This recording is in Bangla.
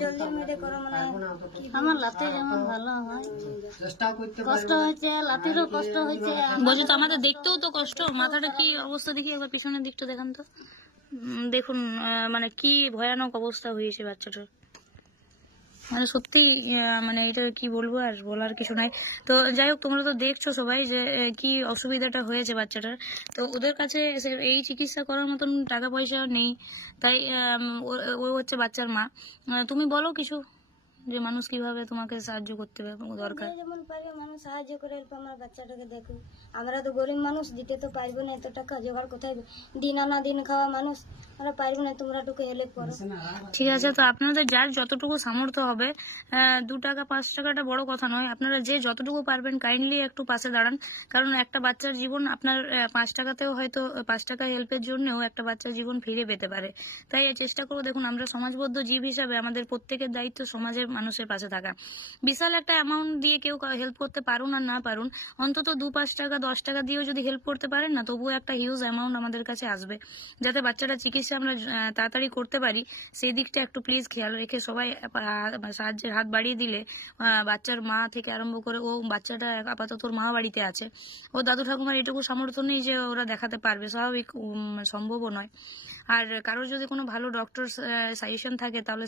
জলদি মেরে করো মানে আমার লাতে যেমন ভালো হয় কষ্ট হয়েছে, লাতিরও কষ্ট হয়েছে। বলছো তো আমাদের দেখতেও তো কষ্ট, মাথাটা কি অবস্থা দেখি একবার পিছনের দিকটা দেখান তো। দেখুন মানে কি ভয়ানক অবস্থা হয়েছে বাচ্চাটার, মানে সত্যি মানে এটা কি বলবো, আর বলার কিছু নাই। তো যাই হোক, তোমরা তো দেখছো সবাই যে কি অসুবিধাটা হয়েছে বাচ্চাটার। তো ওদের কাছে এই চিকিৎসা করার মতন টাকা পয়সা নেই, তাই ও হচ্ছে বাচ্চার মা। তুমি বলো কিছু, যে মানুষ কিভাবে তোমাকে সাহায্য করতে দরকার। যেমন পারি মানুষ সাহায্য করে আমার বাচ্চাটাকে দেখো। আমরা তো গরিব মানুষ, দিতে তো পারবো না, এত টাকা জোগাড় কোথায়, দিন আনা দিন খাওয়া মানুষ, আমরা পারবো না, তোমরা টুকু হেল্প করো। ঠিক আছে, তো আপনাদের যার যতটুকু সামর্থ্য হবে, 2 টাকা 5 টাকাটা বড় কথা নয়, আপনারা যে যতটুকু পারবেন কাইন্ডলি একটু পাশে দাঁড়ান। কারণ একটা বাচ্চার জীবন আপনার 5 টাকাতেও হয়তো 5 টাকা হেল্পের জন্যও একটা বাচ্চার জীবন ফিরে পেতে পারে। তাই চেষ্টা করো। দেখুন, আমরা সমাজবদ্ধ জীব হিসাবে আমাদের প্রত্যেকের দায়িত্ব সমাজের মানুষের পাশে থাকা। বিশাল একটা অ্যামাউন্ট দিয়ে কেউ হেল্প করতে পারুন আর না পারুন, অন্তত 2-5 টাকা 10 টাকা দিয়েও যদি হেল্প করতে পারেন না, তবুও একটা হিউজ অ্যামাউন্ট আমাদের কাছে আসবে, যাতে বাচ্চাটা চিকিৎসা আমরা তাড়াতাড়ি করতে পারি। সেই দিকটা একটু প্লিজ খেয়াল রেখে সবাই সাহায্যের হাত বাড়িয়ে দিলে বাচ্চার মা থেকে আরম্ভ করে, ও বাচ্চাটা আপাতত ওর মা বাড়িতে আছে, ও দাদু ঠাকুমার এটুকু সামর্থ্য নেই যে ওরা দেখাতে পারবে, স্বাভাবিক সম্ভবও নয়। আর কারোর যদি কোনো ভালো ডক্টর সাজেশন থাকে তাহলে